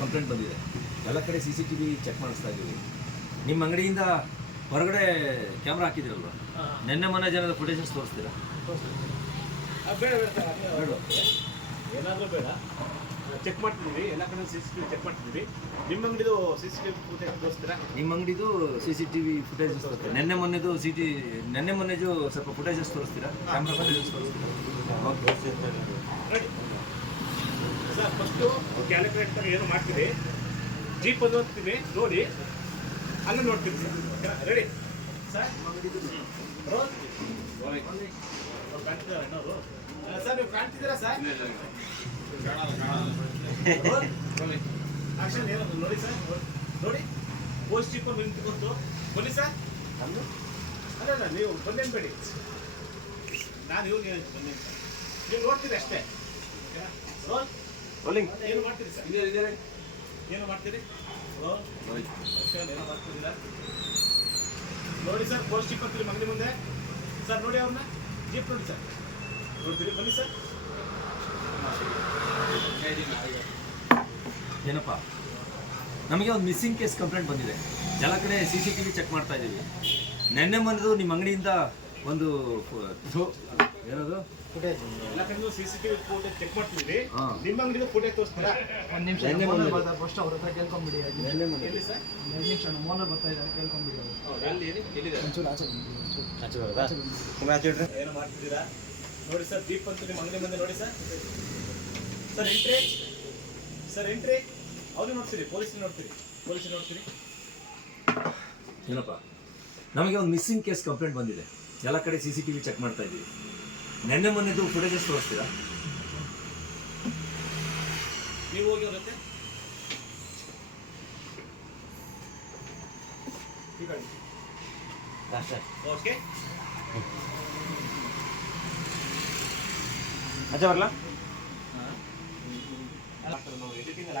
Complaint ಬಂದಿದೆ. ಎಲ್ಲ ಕಡೆ C C T V check ಮಾಡಿಸ್ತಾ ಇದ್ದೀವಿ. ನಿಮ್ಮ ಅಂಗಡಿಯಿಂದ ಹೊರಗಡೆ ಕ್ಯಾಮ್ರಾ ಹಾಕಿದಿರಲ್ವ? ನಿನ್ನೆ ಮೊನ್ನೆ ಜನದ ಫುಟೇಜಸ್ ತೋರಿಸ್ತೀರಾ? ಬೇಡ ಬೇಡ ಸರ್ ಬೇಡ. ಏನಾದರೂ ಬೇಡ. ಚೆಕ್ ಮಾಡ್ತಿದ್ದೀವಿ. ಎಲ್ಲ ಕಡೆ C C T V check ಮಾಡ್ತಿದ್ದೀವಿ. ನಿಮ್ಮ ಅಂಗಡಿದು C C T V footage ತೋರಿಸ್ತೀರಾ? ನಿಮ್ಮ ಅಂಗಡಿದು C C T V footages ತೋರಿಸ್ತೀರಾ ನಿನ್ನೆ ಮೊನ್ನೆದು ಸಿ ಟಿ ನಿನ್ನೆ ಮೊನ್ನೆದು ಸ್ವಲ್ಪ ಫುಟೇಜಸ್ ತೋರಿಸ್ತೀರಾ? Camera footages ತೋರಿಸ್ತೀರಾ? Okay ready sir first calculator ಏನು ಮಾಡ್ತೀವಿ ಜೀಪ್ ಅದು ಹೋಗ್ತೀವಿ ನೋಡಿ ಅಲ್ಲೂ ನೋಡ್ತೀವಿ ಸರ್ ರೆಡಿ ಸರ್ ಸರ್ ನೀವು ಕಾಣ್ತಿದ್ದೀರಾ ಸರ್ ಆಕ್ಷನ್ ಏನದು ನೋಡಿ ಸರ್ ನೋಡಿ. ಪೋಸ್ಟ್ ಜೀಪ್ ನಿಂತು ಗೊತ್ತು ಬನ್ನಿ ಸರ್ ಅಲ್ಲ? ಅಲ್ಲ ನೀವು ಬಂದೇನ್ಬೇಡಿ ನಾನು ಇವ್ರಿಗೆ ಬಂದೇನು ಅಂತ. ನೀವು ನೋಡ್ತೀರಿ ಅಷ್ಟೇ. ರೋಲ್ ರೋಲಿಂಗ್ ಏನು ಮಾಡ್ತೀರಿ? ಸರ್ ಏನು ಮಾಡ್ತೀರಿ ಹಲೋ ಓಕೆ ಏನೋ ಮಾಡ್ತಿದ್ದೀರಾ ನೋಡಿ ಸರ್ ಪೋಸ್ಟ್ ಜೀಪ್ ಅಂತೀರಿ ಮಗನಿ ಮುಂದೆ. ಸರ್ ನೋಡಿ ಅವ್ರನ್ನ. ಜೀಪ್ ನೋಡಿ ಸರ್. ನೋಡ್ತೀರಿ? ಬನ್ನಿ ಸರ್. ಏನಪ್ಪ? ನಮಗೆ ಒಂದು ಮಿಸ್ಸಿಂಗ್ ಕೇಸ್ ಕಂಪ್ಲೇಂಟ್ ಬಂದಿದೆ. ಎಲ್ಲ ಕಡೆ C C T V check ಮಾಡ್ತಾ ಇದ್ದೀವಿ ನಿನ್ನೆ ಬಂದು ನಿಮ್ಮ ಅಂಗಡಿಯಿಂದ ಒಂದು ಫು- ಫುಟೇಜ್ ಏನದು ಎಲ್ಲ ಕಡೆ C C TV footage check ಮಾಡ್ತೀವಿ. ಹಾ. ನಿಮ್ಮ ಅಂಗಡಿದು ಫೋಟೇಜ್ ತೋರಿಸ್ತೀರಾ? ಒಂದ್ ನಿಮಿಷ ನೆನ್ನೆ ಮೊನ್ನೆ. ಫಸ್ಟ್ ಅವ್ರ ಹತ್ರ ಕೇಳ್ಕೊಂಬಿಡಿ ಎರಡು ನಿಮಿಷ. ಎಲ್ಲಿ ಸರ್? ಎರಡು ನಿಮಿಷ ನಮ್ಮ ಓನರ್ ಬರ್ತಾ ಇದ್ದಾರೆ ಕೇಳ್ಕೊಂಬಿಡಿ ಅವ್ರು. ಹೌದು, ಎಲ್ಲಿ ಎಲ್ಲಿ? ಎಲ್ಲಿದೆ? ಒಂಚೂರು ಆಚೆ ಒಂಚೂರು. ಆಚೆ ಬನ್ನಿ. ಏನು ಮಾಡ್ತಿದ್ದೀರಾ? ನೋಡಿ ಸರ್ ದೀಪ್ ಅಂತ ನಿಮ್ಮ ಅಂಗಡಿ ಮುಂದೆ ನೋಡಿ sir. Sir entry sir entry ಅವ್ರಿಗೆ ನೋಡ್ತೀರಿ ಪೊಲೀಸ್ ನೋಡ್ತೀರಿ. ಪೊಲೀಸ್ ನೋಡ್ತೀರಿ. ಏನಪ್ಪ? ನಮಗೆ ಒಂದು ಮಿಸ್ಸಿಂಗ್ ಕೇಸ್ ಕಂಪ್ಲೇಂಟ್ ಬಂದಿದೆ. ಎಲ್ಲ ಕಡೆ C C T V check ಮಾಡ್ತಾ ಇದ್ದೀವಿ. ನಿನ್ನೆ ಮೊನ್ನೆದು ಫುಟೇಜಸ್ ತೋರಿಸ್ತೀರಾ? ನೀವು ಹೋಗಿ ಅವ್ರ ಜೊತೆ ಓಕೆ ಆಚೆ ಬರಲಾ? ಎಡಿಟಿಂಗ್ ಅಲ್ಲಿ